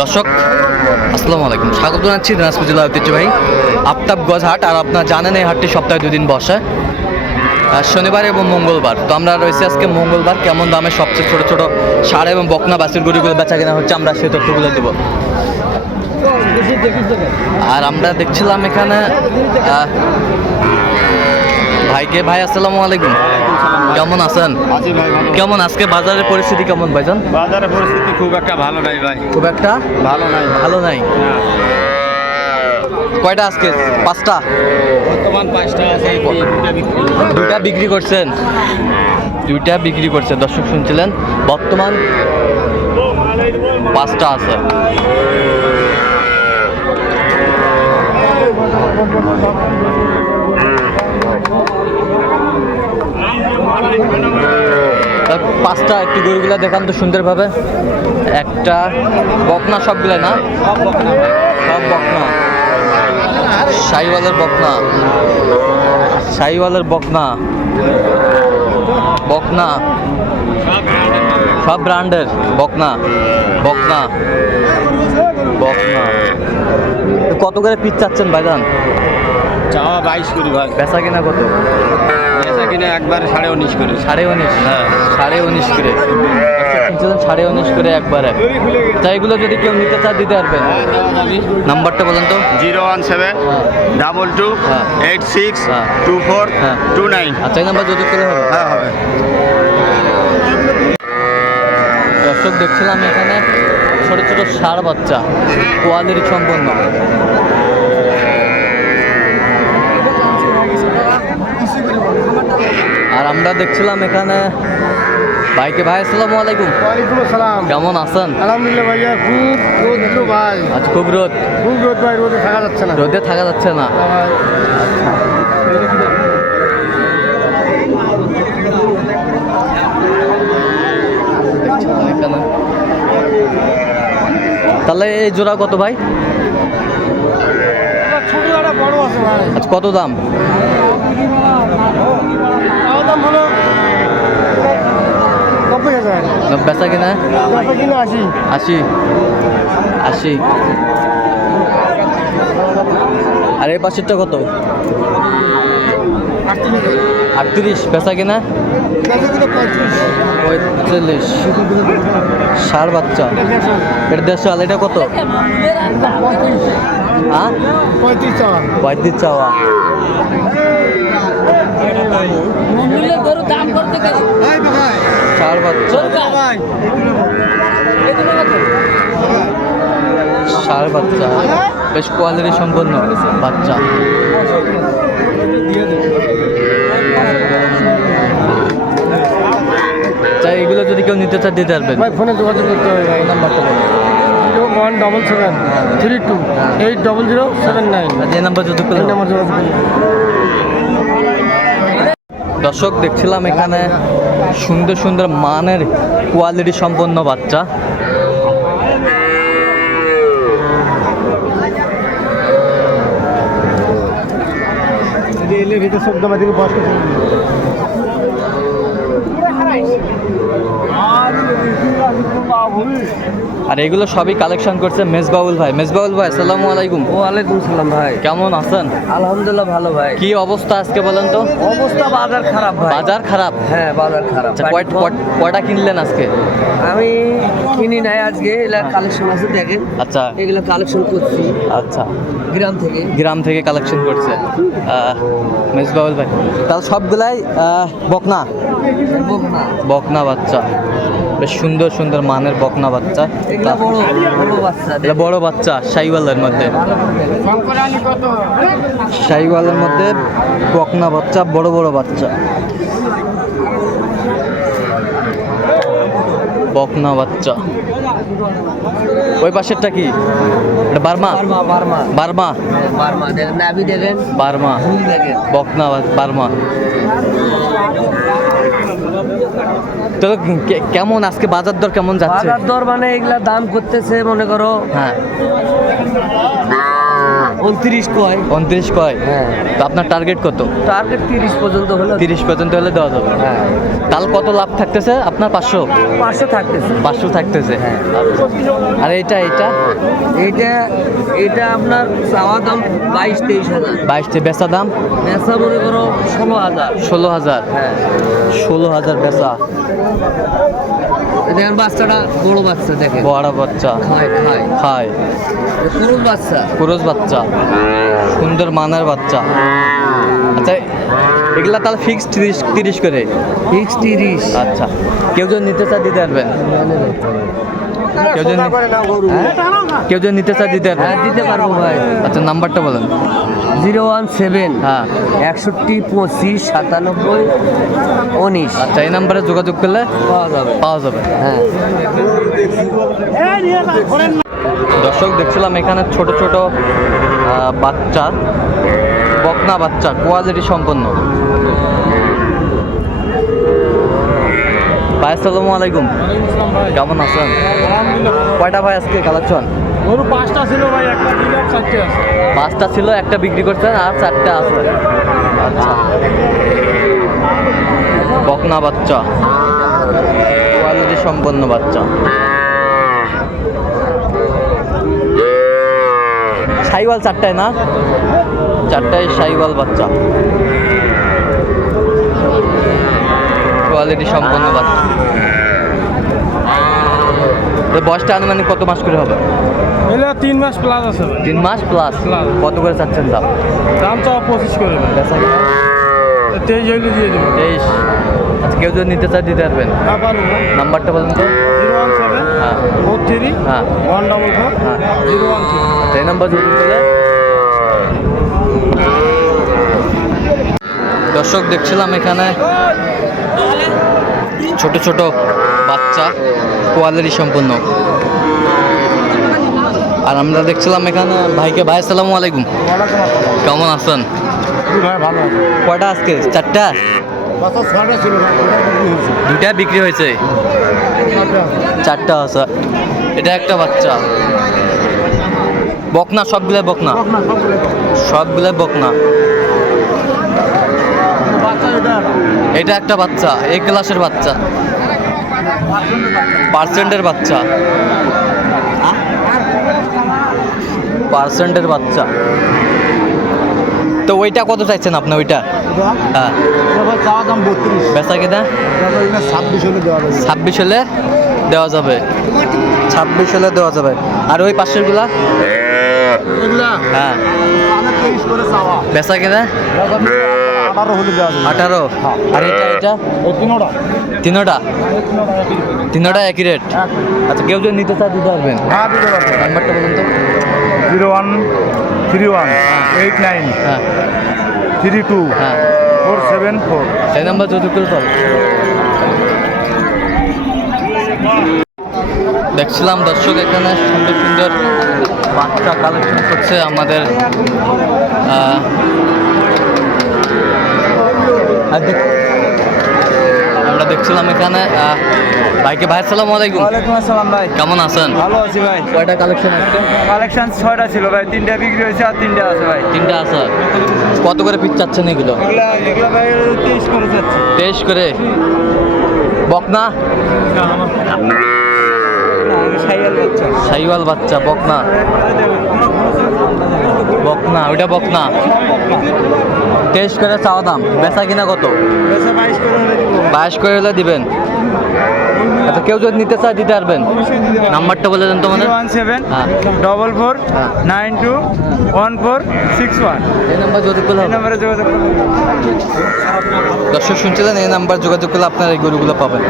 দর্শক, আসসালামু আলাইকুম। স্বাগত জানাচ্ছি দিনাজপুর জেলা ঐতিহ্যবাহী আফতাবগঞ্জ হাট, আর আপনারা জানেন এই হাটটি সপ্তাহে দুদিন বসে শনিবার এবং মঙ্গলবার। তো আমরা রয়েছি আজকে মঙ্গলবার, কেমন দামে সবচেয়ে ছোট ছোট সার এবং বকনা বাসির গরুগুলো বেচা কেনা হচ্ছে, আমরা সেই তথ্যগুলো দেবো। আর আমরা দেখছিলাম এখানে ভাইকে ভাই আসসালামু আলাইকুম। কেমন আছেন? কেমন আজকে বাজারের পরিস্থিতি কেমন ভাইজান? বাজারের পরিস্থিতি খুব একটা ভালো নাই ভাই। খুব একটা? ভালো নাই ভালো নাই। কয়টা আজকে? পাঁচটা? বর্তমান পাঁচটা আছে দুইটা বিক্রি করছেন? দুইটা বিক্রি করছেন দর্শক শুনছিলেন? বর্তমান পাঁচটা আছে। পাঁচটা একটু গরুগুলা দেখান তো সুন্দরভাবে। একটা বকনা সবগুলা না? সব বকনা। শাহিওয়ালের বকনা। শাহিওয়ালের বকনা। বকনা। সব ব্র্যান্ডের বকনা। বকনা। বকনা। কত করে পিস চাচ্ছেন ভাইজান? চাওয়া বাইশ করি ভাই। বেচা কিনা কত? কিনে একবারে সাড়ে উনিশ করি। সাড়ে উনিশ? হ্যাঁ। সাড়ে উনিশ করে। সাড়ে উনিশ করে একবারে তা এগুলো যদি কেউ নিতে চায় দিতে পারবেন নাম্বারটা বলেন তো। Zero one seven double two হ্যাঁ। এইট সিক্স হ্যাঁ। টু ফোর হ্যাঁ। Two nine. আচ্ছা এই নাম্বার যদি করে হবে? হ্যাঁ হবে। দর্শক দেখছিলাম এখানে ছোট ছোট ষাঁড় বাচ্চা কোয়ালিটি সম্পন্ন। আর আমরা দেখছিলাম এখানে ভাইকে ভাই আসসালামু আলাইকুম। ওয়ালাইকুম আসসালাম। কেমন আছেন? আলহামদুলিল্লাহ ভাইয়া খুব রোদ ভাই। আজ খুব রোদ। খুব রোদ ভাই রোদে থাকা যাচ্ছে না। রোদে থাকা যাচ্ছে না। তাহলে এই জোড়া কত ভাই একটা ছোট একটা বড় আছে ভাই আজ কত দাম? বেচা কিনা আশি। আশি। আশি। আর এর পাশেরটা কত? আটত্রিশ। বেচা কিনা? পঁয়ত্রিশ। ষাট বাচ্চা। এটা দেড়শো আর এটা কত? হ্যাঁ? পঁয়ত্রিশ চাওয়া। ষাট বাচ্চা। ষাট বাচ্চা বেশ কোয়ালিটি সম্পন্ন বাচ্চা। চাই এগুলো যদি কেউ নিতে চায় দিতে পারবেন। ভাই ফোনে যোগাযোগ করতে হবে ভাই। নাম্বারটা বলুন one double seven three two eight double zero seven nine. Number যোগাযোগ দর্শক দেখছিলাম এখানে সুন্দর সুন্দর মানের কোয়ালিটি সম্পন্ন বাচ্চা। এলে ভিতরে সব দামা বয়স্ক আর এগুলো সবই কালেকশন করছে মেজবাউল ভাই। মেজবাউল ভাই আসসালামু আলাইকুম। ওয়ালাইকুম সালাম ভাই। কেমন আছেন? আলহামদুলিল্লাহ ভালো ভাই। কি অবস্থা আজকে বলেন তো? অবস্থা বাজার খারাপ ভাই। বাজার খারাপ? হ্যাঁ বাজার খারাপ। আচ্ছা কয়- কয়- কয়টা কিনলেন আজকে? আমি কিনি নাই আজকে এগুলা কালেকশন আছে দেখেন। আচ্ছা। এগুলা কালেকশন করছি। আচ্ছা। গ্রাম থেকে। গ্রাম থেকে কালেকশন করছে। মেজবাউল ভাই তাহলে সবগুলাই বকনা? বকনা। বকনা বাচ্চা। বেশ সুন্দর সুন্দর মানের বকনা বাচ্চা। বড় বড় বাচ্চা এটা বড় বাচ্চা শাহিওয়ালের মধ্যে। শাহিওয়ালের মধ্যে বকনা বাচ্চা বড় বড় বাচ্চা। বকনা বাচ্চা। ওই পাশেরটা কি? এটা বার্মা? Burma Burma. বার্মা? বকনা বার্মা। তো কেমন আজকে বাজার দর কেমন যাচ্ছে? বাজার দর মানে এগুলা দাম করতেছে মনে করো। হ্যাঁ। উনত্রিশ কয়। উনত্রিশ কয়। হ্যাঁ। তো আপনার টার্গেট কত? টার্গেট তিরিশ পর্যন্ত হলে। তিরিশ পর্যন্ত হলে দেওয়া যাবে। হ্যাঁ। তাল কত লাভ থাকতেছে? আপনার পাঁচশো? পাঁচশো থাকতেছে। পাঁচশো থাকতেছে। হ্যাঁ। আর এটা এটা এইটা এটা আপনার চাওয়া দাম বাইশ তেইশ হাজার। বাইশটি বেচা দাম? বেচা মনে করো ষোলো হাজার। ষোলো হাজার। হ্যাঁ। ষোলো হাজার বেচা। দেখেন বাচ্চাটা বড় বাচ্চা দেখেন। বড় বাচ্চা। খায় খায়। খায়। পুরুষ বাচ্চা। পুরুষ বাচ্চা। সুন্দর মানার বাচ্চা। আচ্ছা এগুলা তাহলে ফিক্সড তিরিশ তিরিশ করে? ফিক্স তিরিশ। আচ্ছা। কেউ যদি নিতে চায় দিতে পারবেন। কেউ যদি কেউ যদি নিতে চায় দিতে হ্যাঁ দিতে পারব ভাই। আচ্ছা নাম্বারটা বলেন। জিরো ওয়ান সেভেন হ্যাঁ। একষট্টি পঁচিশ সাতানব্বই উনিশ। আচ্ছা এই নাম্বারে যোগাযোগ করলে পাওয়া যাবে। পাওয়া যাবে। হ্যাঁ। দর্শক দেখছিলাম এখানে ছোট ছোট বাচ্চা বকনা বাচ্চা কোয়ালিটি সম্পন্ন। ভাই আসসালামু আলাইকুম। কেমন আছেন? কয়টা ভাই আজকে কালেকশন? গরু পাঁচটা ছিল ভাই একটা চারটে আছে। পাঁচটা ছিল একটা বিক্রি করছেন আর চারটা আছে। আচ্ছা। বকনা বাচ্চা। কোয়ালিটি সম্পন্ন বাচ্চা। সাইওয়াল চারটায় না? চারটায় সাইওয়াল বাচ্চা। কোয়ালিটি সম্পন্ন বাচ্চা। তো বয়সটা আনুমানিক কত মাস করে হবে? এলে তিন মাস প্লাস আছে তিন মাস প্লাস। কত করে চাচ্ছেন দাম? দাম তো পঁচিশ করে তেইশ হইলে দিয়ে দেবো। তেইশ। আচ্ছা কেউ যদি নিতে চায় দিতে পারবেন? নাম্বারটা বলুন তো। জিরো ওয়ান সেভেন হ্যাঁ। ফোর থ্রি হ্যাঁ। ওয়ান ডবল ফোর হ্যাঁ। Zero one three. সেই নাম্বার যদি চলে? দর্শক দেখছিলাম এখানে ছোট ছোট বাচ্চা কোয়ালিটি সম্পূর্ণ আর আমরা দেখছিলাম এখানে ভাইকে ভাই আসসালামু আলাইকুম। কেমন আছেন? আছে। কয়টা আজকে? চারটা? দুটা বিক্রি হয়েছে। চারটা আছে। এটা একটা বাচ্চা। বকনা সবগুলো বকনা? সবগুলো বকনা। এটা একটা বাচ্চা এই ক্লাসের বাচ্চা। পার্সেন্টের বাচ্চা। পার্সেন্টের বাচ্চা। তো ওইটা কত চাইছেন আপনি ওইটা? হ্যাঁ। চাওয়া দাম বত্রিশ বেচা কিনা? ছাব্বিশ হলে দেওয়া যাবে। ছাব্বিশ হলে দেওয়া যাবে। ছাব্বিশ হলে দেওয়া যাবে আর ওই পাশেরগুলা? হ্যাঁ। বেচা কিনা? আঠারো হলে দেওয়া যাবে। আঠারো? আর এটা এটা? তিনোটা। তিনোটা? তিনোটা একই রেট আচ্ছা কেউ যদি নিতে চায় দিতে পারবেন। হ্যাঁ দিতে পারব নাম্বারটা বলুন তো। Zero one three one eight nine হ্যাঁ। থ্রি টু হ্যাঁ। Four seven four. সেই নাম্বার যদি করে পাবে দেখছিলাম দর্শক এখানে সুন্দর সুন্দর বাচ্চা কালেকশন করছে আমাদের আহ, আর দেখ- আমরা দেখছিলাম এখানে ভাইকে ভাই সালাম আলাইকুম। ওয়ালাইকুম আসসালাম ভাই। কেমন আছেন? ভালো আছি ভাই। কয়টা কালেকশন আসছে কালেকশন ছয়টা ছিল ভাই। তিনটা বিক্রি হয়েছে আর তিনটা আছে ভাই। তিনটা আছে। কত করে পিস চাচ্ছেন এগুলো? এগুলা ভাই তেইশ করে যাচ্ছে তেইশ করে? বকনা? সাইওয়াল বাচ্চা বকনা। বকনা ওইটা বকনা। তেইশ করে চাওয়া দাম। বেচা কিনা কত? বাইশ করে হলে দিবেন। আচ্ছা কেউ যদি নিতে চায় দিতে পারবেন। নাম্বারটা বলে দেন তো মানে ওয়ান সেভেন হ্যাঁ। ডবল ফোর হ্যাঁ। Nine two one four six one. এই নাম্বার যোগাযোগ করলে এই। নম্বরে যোগাযোগ দর্শক শুনছিলেন এই নাম্বার যোগাযোগ করলে আপনারা এই গরুগুলো পাবেন।